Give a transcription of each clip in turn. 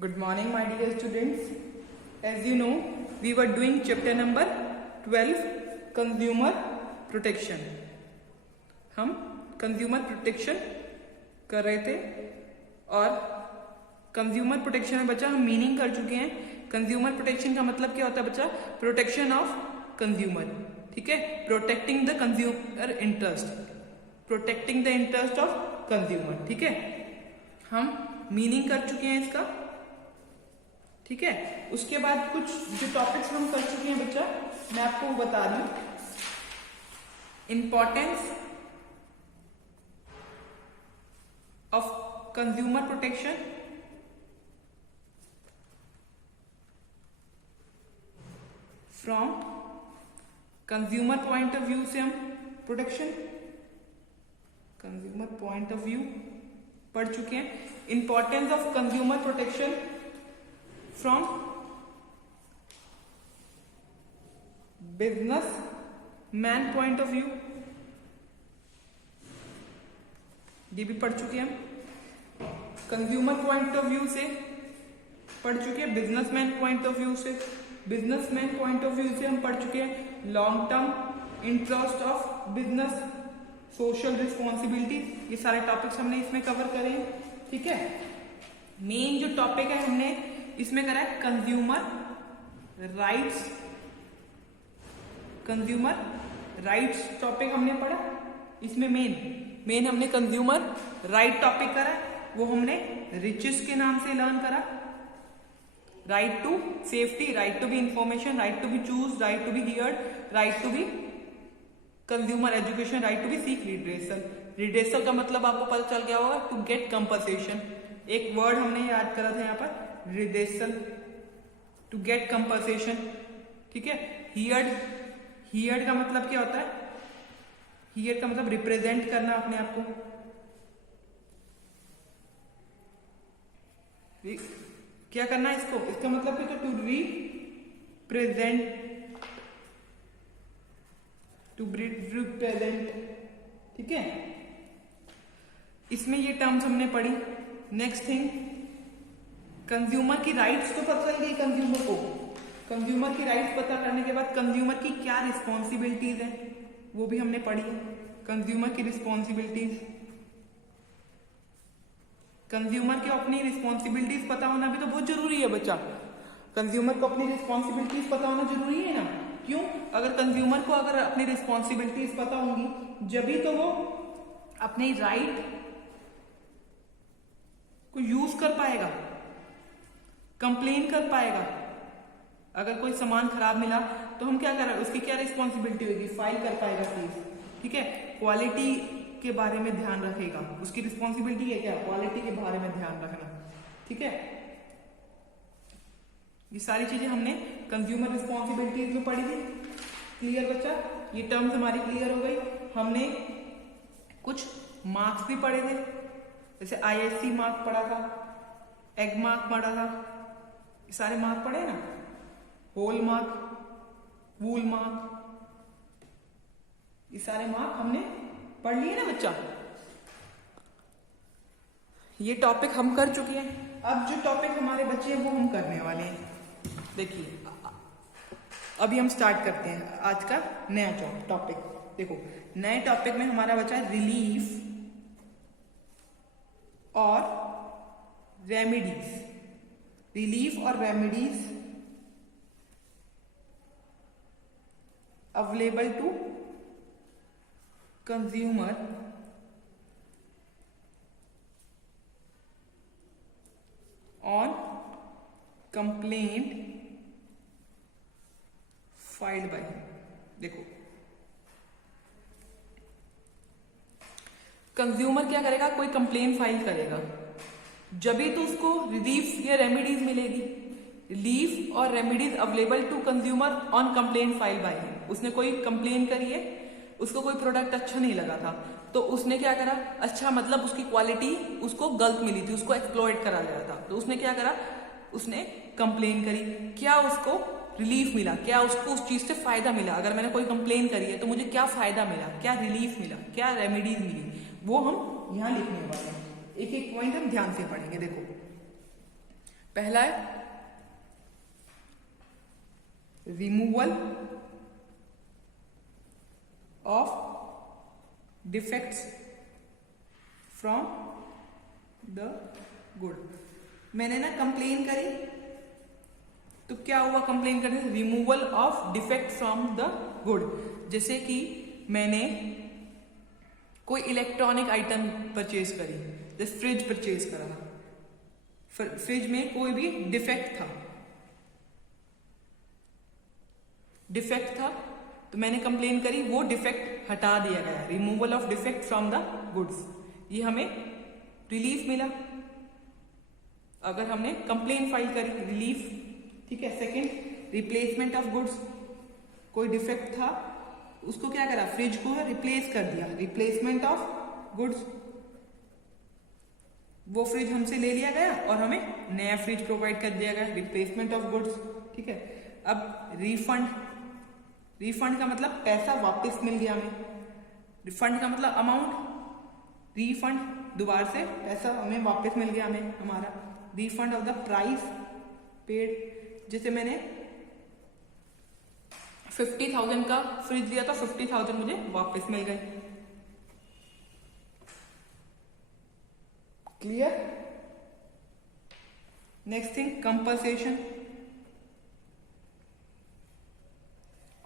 Good morning, my dear students. As you know, we were doing chapter number 12, consumer protection. हम consumer protection कर रहे थे और consumer protection में बच्चा हम मीनिंग कर चुके हैं. कंज्यूमर प्रोटेक्शन का मतलब क्या होता है बच्चा? Protection of consumer. ठीक है, protecting the consumer interest, protecting the interest of consumer. ठीक है, हम मीनिंग कर चुके हैं इसका. ठीक है, उसके बाद कुछ जो टॉपिक्स हम कर चुके हैं बच्चा, मैं आपको बता रही हूं. Importance of consumer protection, from consumer point of view से हम protection, consumer point of view पढ़ चुके हैं. Importance of consumer protection from business man point of view, ये भी पढ़ चुके हैं हम. कंज्यूमर पॉइंट ऑफ व्यू से पढ़ चुके हैं, बिजनेसमैन पॉइंट ऑफ व्यू से, बिजनेसमैन पॉइंट ऑफ व्यू से हम पढ़ चुके हैं long term interest of business, social responsibility. ये सारे टॉपिक्स हमने इसमें कवर करे हैं. ठीक है, मेन जो टॉपिक है हमने इसमें करा है consumer rights. Consumer rights topic हमने पढ़ा. इसमें मेन हमने कंज्यूमर राइट टॉपिक करा है, वो हमने रिचेस के नाम से लर्न करा. Right to safety, right to be information, right to be choose, right to be heard, right to be consumer education, right to be seek redressal. Redressal का मतलब आपको पता चल गया होगा, टू गेट कंपनसेशन. एक वर्ड हमने याद करा था यहाँ पर, रिड्रेसल, टू गेट कंपनसेशन. ठीक है, हियर्ड का मतलब क्या होता है? हियर का मतलब रिप्रेजेंट करना अपने आप को. क्या करना है इसको? इसका मतलब क्या? To represent, to represent. ठीक है, इसमें ये टर्म्स हमने पढ़ी. नेक्स्ट थिंग, कंज्यूमर की राइट्स तो पता चल गई कंज्यूमर को. कंज्यूमर की राइट्स पता करने के बाद कंज्यूमर की क्या रिस्पॉन्सिबिलिटीज हैं वो भी हमने पढ़ी. कंज्यूमर की रिस्पॉन्सिबिलिटीज, कंज्यूमर की अपनी रिस्पॉन्सिबिलिटीज पता होना भी तो बहुत जरूरी है बच्चा. कंज्यूमर को अपनी रिस्पॉन्सिबिलिटीज पता होना जरूरी है ना. क्यों? अगर कंज्यूमर को अगर अपनी रिस्पॉन्सिबिलिटीज पता होंगी, जब तो वो अपने राइट को यूज कर पाएगा, कंप्लेन कर पाएगा. अगर कोई सामान खराब मिला तो हम क्या कर रहे हैं, उसकी क्या रिस्पॉन्सिबिलिटी होगी? फाइल कर पाएगा केस. ठीक है, क्वालिटी के बारे में ध्यान रखेगा, उसकी रिस्पॉन्सिबिलिटी है क्या? क्वालिटी के बारे में ध्यान रखना. ठीक है, ये सारी चीजें हमने कंज्यूमर रिस्पॉन्सिबिलिटीज में पढ़ी थी. क्लियर बच्चा? ये टर्म्स हमारी क्लियर हो गई. हमने कुछ मार्क्स भी पढ़े थे, जैसे ISC मार्क पढ़ा था, एग मार्क पढ़ा था. ये सारे मार्क पढ़े ना, होल मार्क, वूल मार्क, ये सारे मार्क हमने पढ़ लिए ना बच्चा. ये टॉपिक हम कर चुके हैं. अब जो टॉपिक हमारे बच्चे हैं वो हम करने वाले हैं. देखिए, अभी हम स्टार्ट करते हैं आज का नया टॉपिक. देखो, नए टॉपिक में हमारा बच्चा रिलीफ और रेमेडीज. रिलीफ और remedies available to consumer on complaint filed by him. देखो, कंज्यूमर क्या करेगा? कोई कंप्लेन फाइल करेगा, जब भी तो उसको रिलीफ या रेमेडीज मिलेगी. रिलीफ और remedies available to consumer on complain file by him. उसने कोई कंप्लेन करी है, उसको कोई प्रोडक्ट अच्छा नहीं लगा था, तो उसने क्या करा? अच्छा मतलब उसकी क्वालिटी उसको गलत मिली थी, उसको एक्सप्लॉइट करा गया था, तो उसने क्या करा? उसने कंप्लेन करी. क्या उसको रिलीफ मिला? क्या उसको उस चीज से फायदा मिला? अगर मैंने कोई कंप्लेन करी है तो मुझे क्या फायदा मिला, क्या रिलीफ मिला, क्या रेमेडीज मिली, वो हम यहां लिखने वाले हैं. एक एक पॉइंट हम ध्यान से पढ़ेंगे. देखो, पहला है removal of defects from the good. मैंने ना कंप्लेन करी, तो क्या हुआ कंप्लेन करने से? Removal of defect from the good. जैसे कि मैंने कोई इलेक्ट्रॉनिक आइटम परचेज करी, जैसे फ्रिज परचेज करा, फ्रिज में कोई भी डिफेक्ट था तो मैंने कंप्लेन करी, वो डिफेक्ट हटा दिया गया। Removal of defect from the goods, ये हमें रिलीफ मिला अगर हमने कंप्लेन फाइल करी, रिलीफ। ठीक है। सेकंड, रिप्लेसमेंट ऑफ गुड्स, कोई डिफेक्ट था उसको क्या करा, फ्रिज को रिप्लेस कर दिया, रिप्लेसमेंट ऑफ गुड्स। वो फ्रिज हमसे ले लिया गया और हमें नया फ्रिज प्रोवाइड कर दिया गया, रिप्लेसमेंट ऑफ गुड्स। ठीक है। अब रिफंड का मतलब पैसा वापस मिल गया हमें। रिफंड का मतलब अमाउंट, रिफंड दोबारा से पैसा हमें वापस मिल गया, हमें हमारा refund of the price paid. जैसे मैंने 50,000 का फ्रिज लिया था, 50,000 मुझे वापस मिल गए। Clear? Next thing, compensation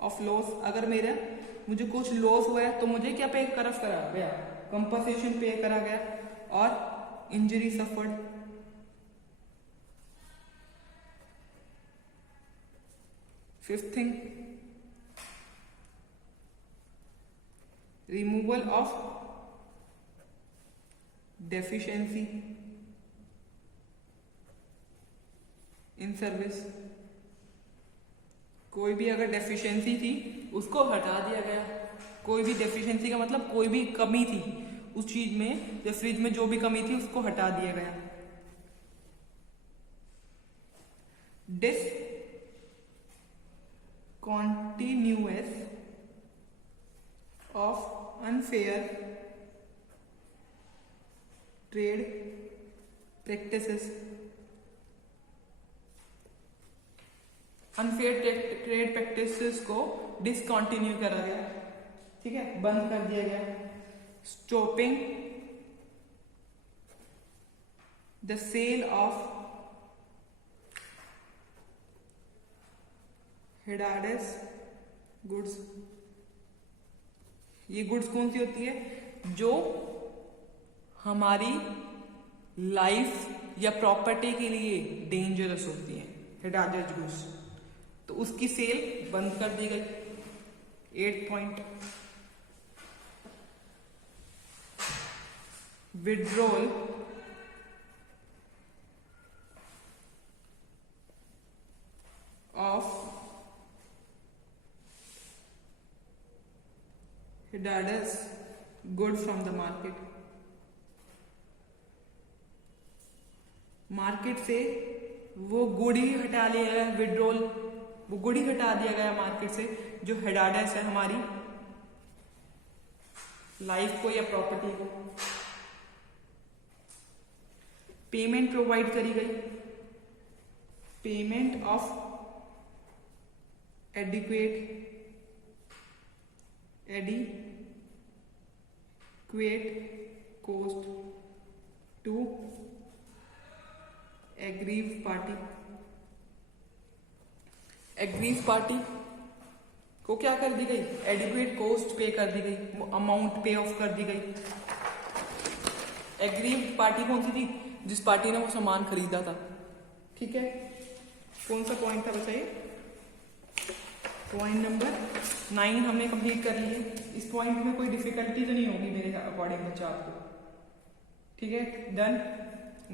of loss. अगर मुझे कुछ लॉस हुआ है तो मुझे क्या पे करा गया, कंपनसेशन पे करा गया। और injury suffered, fifth thing, removal of deficiency in service. कोई भी अगर डेफिशिएंसी थी उसको हटा दिया गया। कोई भी डेफिशिएंसी का मतलब कोई भी कमी थी उस चीज में, या फ्रिज में जो भी कमी थी उसको हटा दिया गया। Discontinuous of unfair trade practices. Unfair trade practices को डिसकंटिन्यू करा गया। ठीक है, बंद कर दिया गया। Stopping the sale of hazardous goods. ये गुड्स कौन सी होती है? जो हमारी लाइफ या प्रॉपर्टी के लिए डेंजरस होती है, हेडाडेस गुड्स, तो उसकी सेल बंद कर दी गई। 8 point, withdrawal of hazardous good from the market. Market से वो गुड ही हटा लिया गया, विड्रॉल, वो गुड ही हटा दिया गया मार्केट से, जो हेडाडेस है हमारी लाइफ को या प्रॉपर्टी को। पेमेंट प्रोवाइड करी गई, payment of adequate cost to aggrieve party. Aggrieve party को क्या कर दी गई? एडिक्वेट कॉस्ट पे कर दी गई, अमाउंट पे ऑफ कर दी गई। एग्रीव पार्टी कौन सी थी? जिस पार्टी ने वो सामान खरीदा था। ठीक है, कौन सा पॉइंट था बताइए? पॉइंट नंबर 9 हमने कंप्लीट कर ली है। इस पॉइंट में कोई डिफिकल्टी तो नहीं होगी मेरे अकॉर्डिंग बच्चा आपको। ठीक है, done.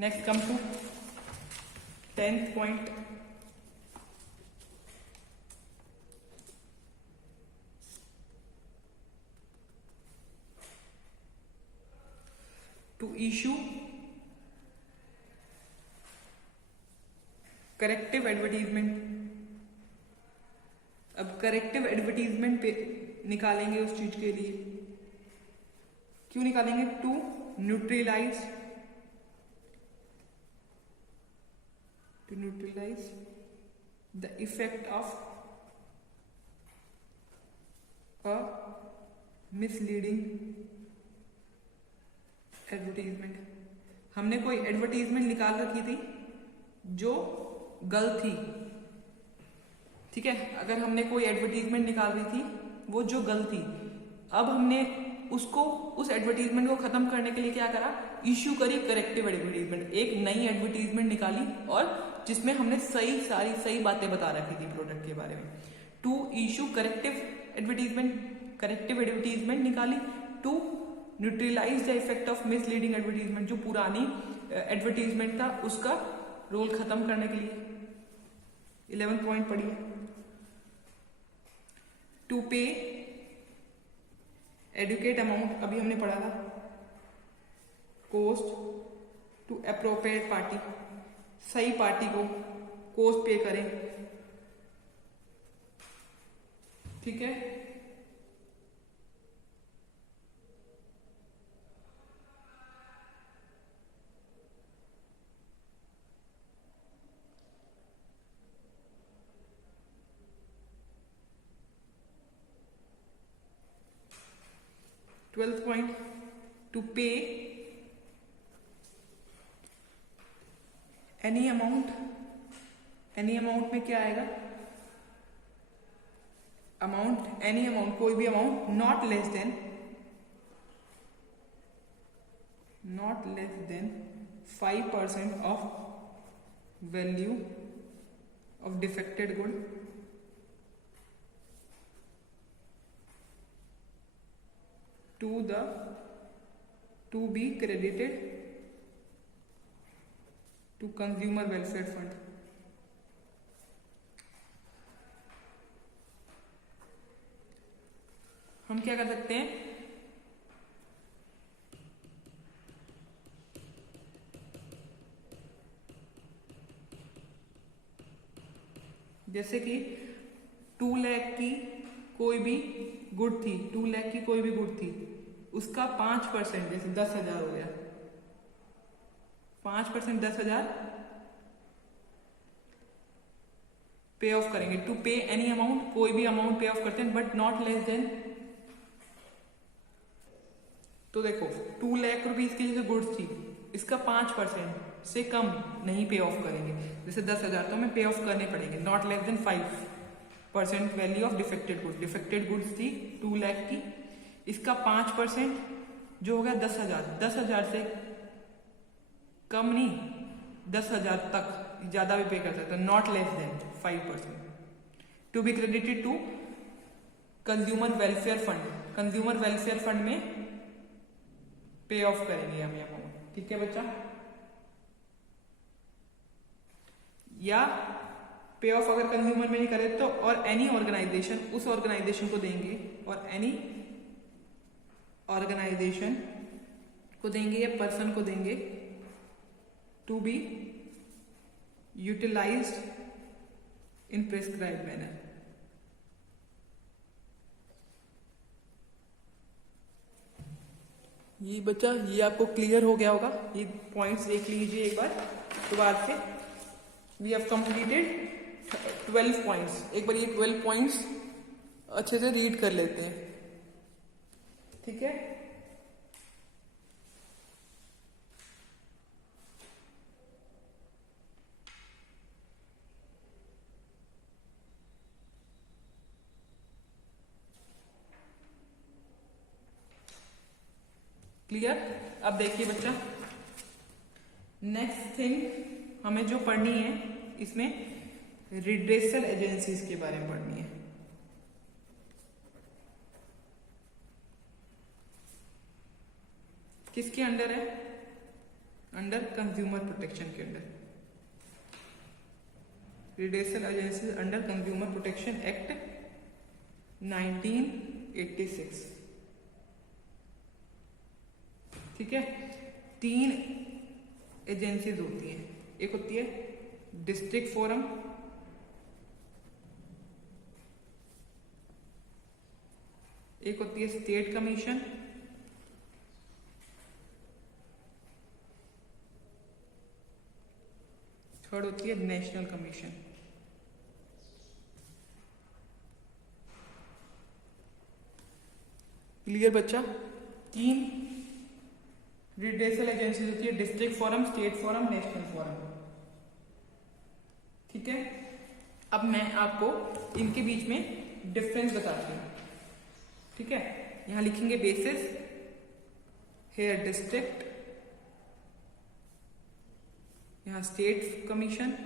Next come to 10th point, to issue corrective advertisement. अब करेक्टिव एडवर्टीजमेंट पे निकालेंगे उस चीज के लिए। क्यों निकालेंगे? To neutralize to neutralize the effect of a misleading advertisement। हमने कोई एडवर्टीजमेंट निकाल रखी थी जो गलत थी, ठीक है। अगर हमने कोई एडवर्टीजमेंट निकाल रही थी वो जो गलत थी, अब हमने उसको उस एडवर्टीजमेंट को खत्म करने के लिए क्या करा, इश्यू करी करेक्टिव एडवर्टीजमेंट। एक नई एडवर्टीजमेंट निकाली और जिसमें हमने सारी सही बातें बता रखी थी प्रोडक्ट के बारे में। टू इश्यू करेक्टिव एडवर्टीजमेंट निकाली to neutralize the effect of misleading advertisement, जो पुरानी एडवर्टीजमेंट था उसका रोल खत्म करने के लिए। 11 पॉइंट पढ़िए। टू पे एडुकेट अमाउंट, अभी हमने पढ़ा था, कोस्ट टू अप्रोप्रिएट पार्टी, सही पार्टी को कोस्ट पे करें, ठीक है। ट्वेल्थ पॉइंट, टू पे एनी अमाउंट में क्या आएगा, अमाउंट, एनी अमाउंट, कोई भी amount not less than 5% of value of defected good to be credited to consumer welfare fund। हम क्या कर सकते हैं, जैसे कि 2 लाख की कोई भी गुड थी, 2 लाख की कोई भी गुड थी, उसका 5%, जैसे 10,000 हो गया, 5% 10,000 पे ऑफ करेंगे। टू पे एनी अमाउंट, कोई भी अमाउंट पे ऑफ करते हैं, बट नॉट लेस देन, तो देखो 2 लाख रुपीज की जैसे गुड्स थी, इसका 5% से कम नहीं पे ऑफ करेंगे। जैसे 10,000 तो हमें पे ऑफ करने पड़ेंगे, not less than 5% value of defected goods. Defected goods थी 2 लाख की, इसका 5% जो हो गया 10,000, 10,000 से कम नहीं, 10,000 तक ज्यादा भी पे कर सकते हैं, not less than 5%। To be credited to consumer welfare fund, consumer welfare fund में पे ऑफ करेंगे हम अमाउंट, ठीक है बच्चा। या पे ऑफ अगर कंज्यूमर में नहीं करे तो और एनी ऑर्गेनाइजेशन, उस ऑर्गेनाइजेशन को देंगे, और एनी ऑर्गेनाइजेशन को देंगे या पर्सन को देंगे, to be utilised in prescribed manner. ये बच्चा, ये आपको क्लियर हो गया होगा, ये पॉइंट्स देख लीजिए एक बार दोबारा से। We have completed 12 points. एक बार ये 12 पॉइंट्स अच्छे से रीड कर लेते हैं, ठीक है। क्लियर। अब देखिए बच्चा, नेक्स्ट थिंग हमें जो पढ़नी है, इसमें रिड्रेसल एजेंसीज के बारे में पढ़नी है। किसके अंडर है, अंडर कंज्यूमर प्रोटेक्शन के under. Redressal agencies under consumer protection act 1986, ठीक है। 3 एजेंसीज होती हैं, एक होती है डिस्ट्रिक्ट फोरम, एक होती है स्टेट कमीशन, थर्ड होती है नेशनल कमीशन। क्लियर बच्चा? 3 रिडेसल एजेंसी होती है, district forum, state forum, national forum. ठीक है, अब मैं आपको इनके बीच में डिफरेंस बताती हूँ। ठीक है, यहां लिखेंगे बेसिस, हेयर डिस्ट्रिक्ट, यहां स्टेट कमीशन,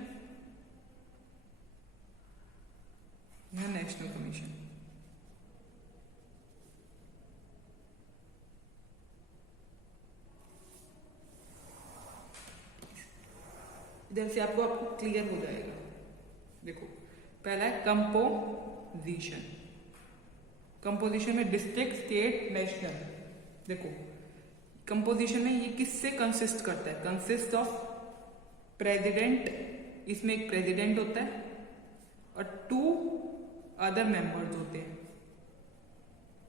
यहां नेशनल कमीशन। इधर से आपको क्लियर हो जाएगा। देखो, पहला है कंपोजिशन। कंपोजिशन में डिस्ट्रिक्ट, स्टेट, नेशनल। देखो, कंपोजिशन में ये किससे कंसिस्ट करता है? कंसिस्ट ऑफ प्रेसिडेंट, इसमें एक प्रेसिडेंट होता है और 2 अदर मेंबर्स होते हैं।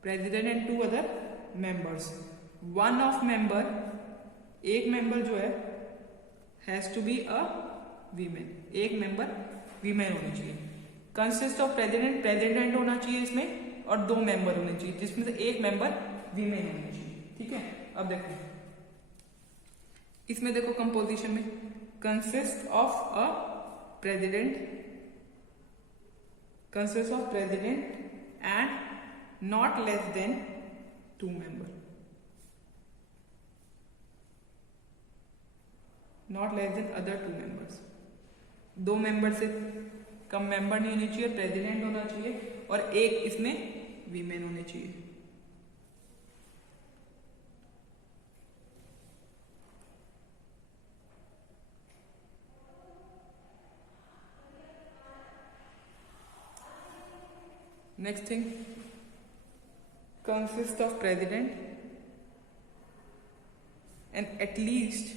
President and 2 other members. One of member, एक मेंबर जो है has to be a women, एक मेंबर वीमेन होनी चाहिए। कंसिस्ट ऑफ प्रेसिडेंट, प्रेसिडेंट होना चाहिए इसमें और 2 मेंबर होने चाहिए, जिसमें से एक मेंबर वीमेन होनी चाहिए। ठीक है, अब देखो इसमें, देखो कंपोजिशन में consist of a president, consist of president and not less then 2 member, not less then other 2 members. 2 member से कम मेंबर नहीं होने चाहिए, प्रेसिडेंट होना चाहिए और एक इसमें वीमेन होने चाहिए। Next thing, consist of president and at least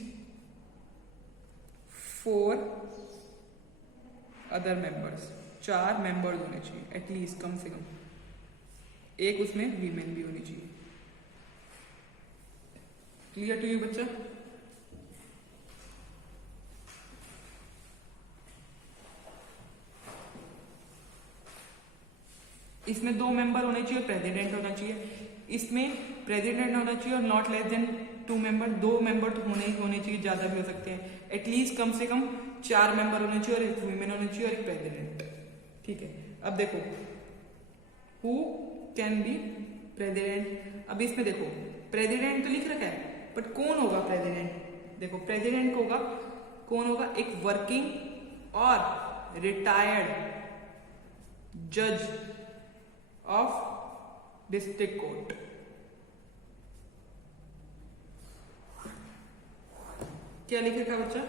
4 other members, 4 members होने चाहिए एटलीस्ट, कम से कम एक उसमें वीमेन भी होनी चाहिए। क्लियर टू यू बच्चा? इसमें 2 मेंबर होने चाहिए, प्रेसिडेंट होना चाहिए। इसमें प्रेसिडेंट होना चाहिए और not less then 2 member, 2 member तो होने चाहिए, ज्यादा भी हो सकते हैं। एटलीस्ट कम से कम 4 मेंबर होने चाहिए और एक वीमेन होनी चाहिए और एक प्रेसिडेंट। ठीक है, अब देखो हु कैन बी प्रेसिडेंट। अब इसमें देखो प्रेसिडेंट तो लिख रखा है, बट कौन होगा प्रेसिडेंट? देखो प्रेसिडेंट होगा, कौन होगा? एक वर्किंग और रिटायर्ड जज ऑफ डिस्ट्रिक्ट कोर्ट। क्या लिखे था बच्चा?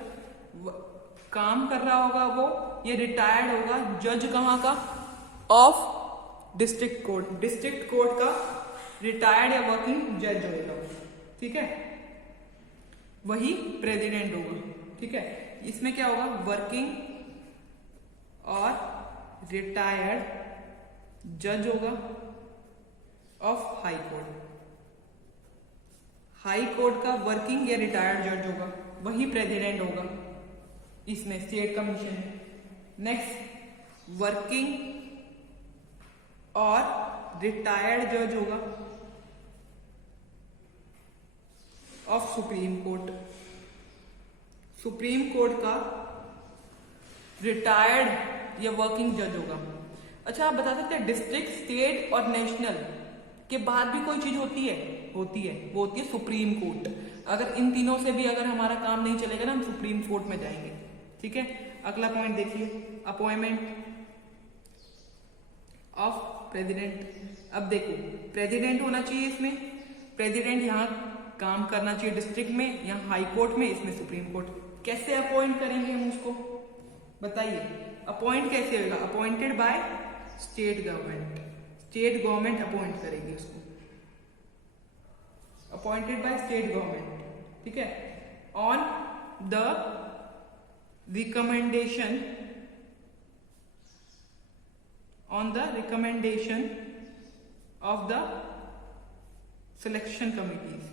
काम कर रहा होगा वो, ये रिटायर्ड होगा, जज कहां का? Of district court. District court का रिटायर्ड या वर्किंग जज होगा। ठीक है, वही प्रेसिडेंट होगा। ठीक है, इसमें क्या होगा? वर्किंग और रिटायर्ड जज होगा of high court. High court का वर्किंग या रिटायर्ड जज होगा, वही प्रेसिडेंट होगा इसमें, स्टेट कमीशन में। नेक्स्ट, वर्किंग और रिटायर्ड जज होगा of supreme court. Supreme court का रिटायर्ड या वर्किंग जज होगा। अच्छा, आप बता सकते हैं डिस्ट्रिक्ट, स्टेट और नेशनल के बाद भी कोई चीज होती है? होती है, वो होती है सुप्रीम कोर्ट। अगर इन तीनों से भी अगर हमारा काम नहीं चलेगा ना, हम सुप्रीम कोर्ट में जाएंगे। ठीक है, अगला पॉइंट देखिए, अपॉइंटमेंट ऑफ प्रेसिडेंट। अब देखो प्रेसिडेंट होना चाहिए इसमें, प्रेसिडेंट यहाँ काम करना चाहिए डिस्ट्रिक्ट में, यहाँ हाई कोर्ट में, इसमें सुप्रीम कोर्ट। कैसे अपॉइंट करेंगे हम उसको? बताइए, अपॉइंट कैसे होगा? Appointed by state government. State government appoint करेगी उसको, अपॉइंटेड बाय स्टेट गवर्नमेंट। ठीक है, on the recommendation, on the recommendation of the selection committees.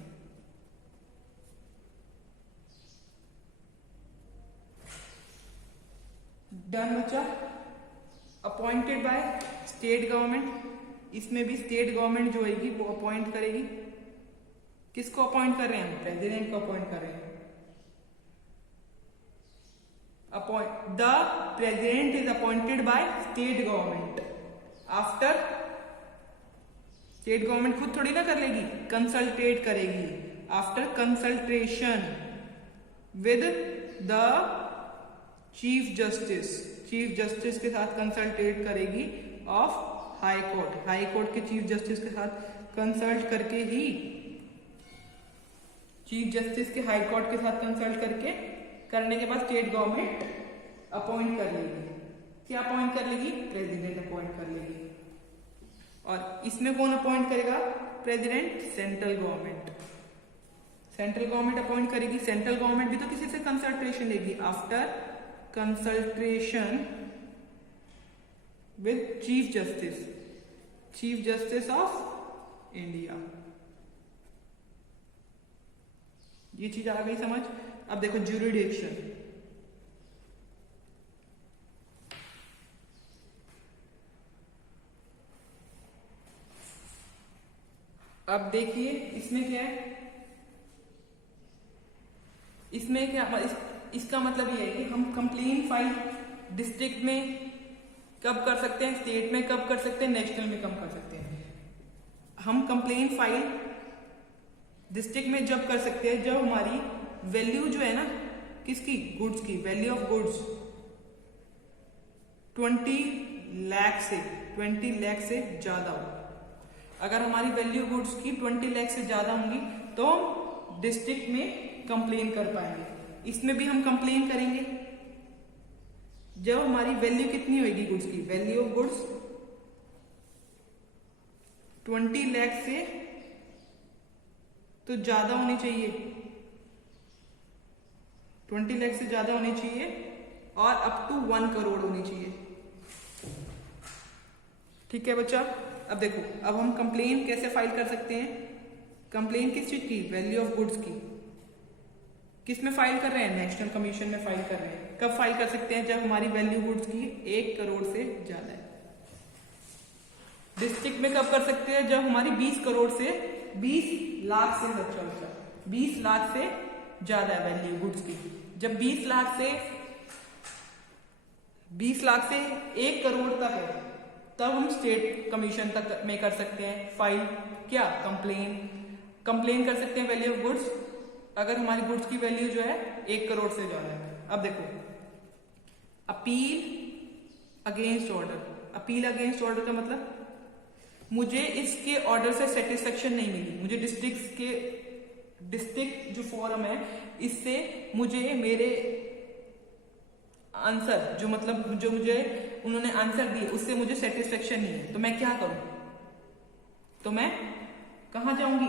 Done बच्चा। अपॉइंटेड बाय स्टेट गवर्नमेंट, इसमें भी स्टेट गवर्नमेंट जो होगी वो अपॉइंट करेगी। किसको अपॉइंट कर रहे हैं हम? प्रेसिडेंट को अपॉइंट कर रहे हैं। The president is appointed by state government after, state government खुद थोड़ी ना कर लेगी, कंसल्टेट करेगी। After consultation with the chief justice, chief justice के साथ कंसल्टेट करेगी of high court, high court के चीफ जस्टिस के साथ कंसल्ट करके ही, चीफ जस्टिस के हाई कोर्ट के साथ कंसल्ट करके करने के बाद स्टेट गवर्नमेंट अपॉइंट कर लेगी। क्या अपॉइंट कर लेगी? प्रेसिडेंट अपॉइंट कर लेगी। और इसमें कौन अपॉइंट करेगा? President, central government, central government appoint करेगी। सेंट्रल गवर्नमेंट भी तो किसी से कंसल्टेशन लेगी। After consultation with chief justice, chief justice of India. ये चीज आ गई समझ? अब देखो ज्यूरिडिक्शन, अब देखिए इसमें क्या है, इसमें क्या इसका मतलब ये है कि हम कंप्लेन फाइल डिस्ट्रिक्ट में कब कर सकते हैं, स्टेट में कब कर सकते हैं, नेशनल में कब कर सकते हैं। हम कंप्लेन फाइल डिस्ट्रिक्ट में जब कर सकते हैं जब हमारी वैल्यू जो है ना, किसकी? गुड्स की, वैल्यू ऑफ गुड्स 20 लाख से ज्यादा हो। अगर हमारी वैल्यू गुड्स की 20 लाख से ज्यादा होंगी तो हम डिस्ट्रिक्ट में कंप्लेन कर पाएंगे। इसमें भी हम कंप्लेन करेंगे जब हमारी वैल्यू कितनी होगी गुड्स की, वैल्यू ऑफ गुड्स 20 लाख से तो ज्यादा होनी चाहिए, 20 लाख से ज्यादा होनी चाहिए और अप टू 1 करोड़ होनी चाहिए। ठीक है बच्चा। अब देखो, अब हम कंप्लेन कैसे फाइल कर सकते हैं? कंप्लेन किस चीज की? वैल्यू ऑफ गुड्स की। किस में फाइल कर रहे हैं? नेशनल कमीशन में फाइल कर रहे हैं। कब फाइल कर सकते हैं? जब हमारी वैल्यू गुड्स की 1 करोड़ से ज्यादा है। डिस्ट्रिक्ट में कब कर सकते हैं? जब हमारी 20 करोड़ से 20 लाख से 20 लाख से ज्यादा है वैल्यू गुड्स की। जब 20 लाख से 1 करोड़ तक है तब हम स्टेट कमीशन तक में कर सकते हैं फाइल। क्या? कंप्लेन कर सकते हैं वैल्यू ऑफ गुड्स अगर हमारी गुड्स की वैल्यू जो है 1 करोड़ से ज्यादा है। अब देखो, appeal against order. Appeal against order का मतलब, मुझे इसके ऑर्डर से सेटिस्फेक्शन नहीं मिली, मुझे डिस्ट्रिक्ट जो फोरम है इससे मुझे मेरे आंसर जो मुझे उन्होंने आंसर दिए उससे मुझे सेटिस्फेक्शन नहीं है, तो मैं क्या करूं? तो मैं कहां जाऊंगी?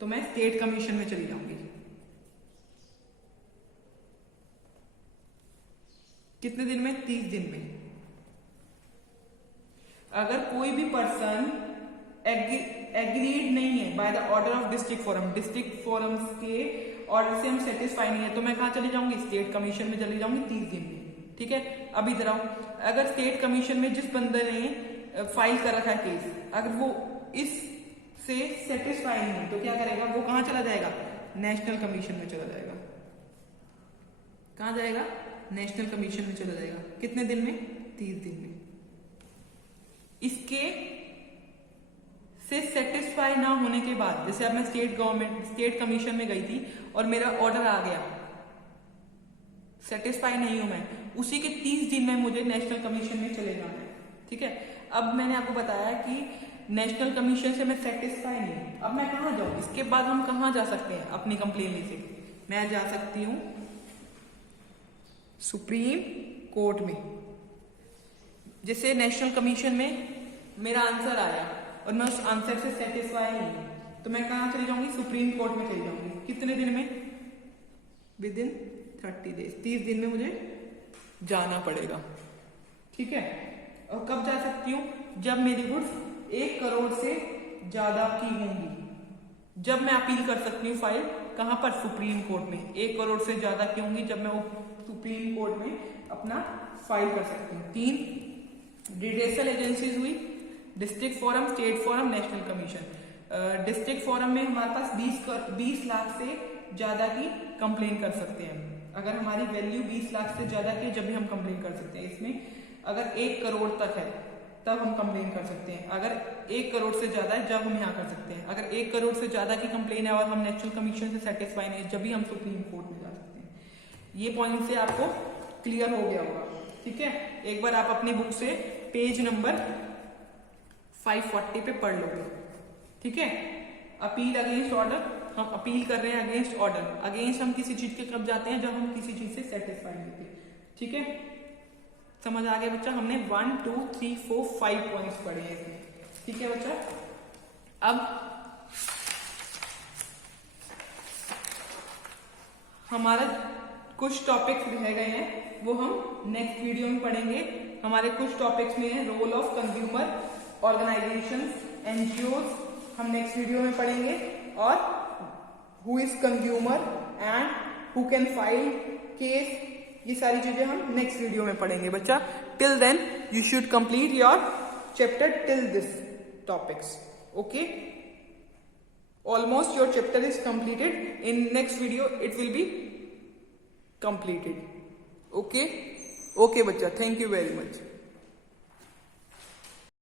तो मैं स्टेट कमीशन में चली जाऊंगी। कितने दिन में? 30 दिन में। अगर कोई भी पर्सन एग्रीड नहीं है by the order of district forum के ऑर्डर से हम सेटिस्फाई नहीं है, तो मैं कहां चली जाऊंगी? स्टेट कमीशन में चली जाऊंगी 30 दिन में। ठीक है। अब इधर आओ, अगर स्टेट कमीशन में जिस बंदे ने फाइल कर रखा है केस, अगर वो इस से सेटिस्फाई नहीं है तो क्या करेगा? वो कहां चला जाएगा? नेशनल कमीशन में चला जाएगा। कहां जाएगा? नेशनल कमीशन में चला जाएगा। कितने दिन में? 30 दिन में। इसके से सेटिस्फाई ना होने के बाद, जैसे अब मैं स्टेट कमीशन में गई थी और मेरा ऑर्डर आ गया, सेटिस्फाई नहीं हूं मैं, उसी के 30 दिन में मुझे नेशनल कमीशन में चले जाना है। ठीक है। अब मैंने आपको बताया कि नेशनल कमीशन से मैं सेटिस्फाई नहीं हूं, अब मैं कहां जाऊं? इसके बाद हम कहां जा सकते हैं अपनी कंप्लेन लेके? मैं जा सकती हूं सुप्रीम कोर्ट में। जैसे नेशनल कमीशन में मेरा आंसर आया और मैं उस आंसर से सेटिस्फाई नहीं हूं, तो मैं कहां चली जाऊंगी? सुप्रीम कोर्ट में चली जाऊंगी। कितने दिन में? विद इन 30 डेज, 30 दिन में मुझे जाना पड़ेगा। ठीक है। और कब जा सकती हूँ? जब मेरी गुड्स 1 करोड़ से ज्यादा की होंगी, जब मैं अपील कर सकती हूँ फाइल कहां पर? सुप्रीम कोर्ट में। 1 करोड़ से ज्यादा की होंगी जब मैं वो सुप्रीम कोर्ट में अपना फाइल कर सकते हैं। 3 रिड्रेसल एजेंसीज हुई, district forum, state forum, national commission. District forum में हमारे पास 20 लाख से ज्यादा की कंप्लेन कर सकते हैं। अगर हमारी वैल्यू 20 लाख से ज्यादा की जब भी हम कंप्लेन कर सकते हैं। इसमें अगर 1 करोड़ तक है तब हम कंप्लेन कर सकते हैं। अगर 1 करोड़ से ज्यादा है जब हम यहाँ कर सकते हैं। अगर 1 करोड़ से ज्यादा की कंप्लेन है और हम नेशनल कमीशन से सेटिस्फाई नहीं है जब भी हम सुप्रीम कोर्ट में जा सकते हैं। ये पॉइंट से आपको क्लियर हो गया होगा, ठीक है। एक बार आप अपनी बुक से पेज नंबर 540 पे पढ़ लोगे, ठीक है। अपील अगेंस्ट ऑर्डर, हम अपील कर रहे हैं अगेंस्ट ऑर्डर। अगेंस्ट हम किसी चीज के कब जाते हैं, जब हम किसी चीज से सेटिस्फाइड होते हैं, ठीक है। समझ आ गया बच्चा? हमने 1 2 3 4 5 पॉइंट्स पढ़े हैं इसमें, ठीक है बच्चा। अब हमारा कुछ टॉपिक्स रह गए हैं, वो हम नेक्स्ट वीडियो में पढ़ेंगे। हमारे कुछ टॉपिक्स में है role of consumer organisations, NGOs, हम नेक्स्ट वीडियो में पढ़ेंगे। और who is consumer and who can file case, ये सारी चीजें हम नेक्स्ट वीडियो में पढ़ेंगे बच्चा। Till then you should complete your chapter till this topics, okay. Almost your chapter is completed. In next video it will be completed, okay बच्चा, thank you very much।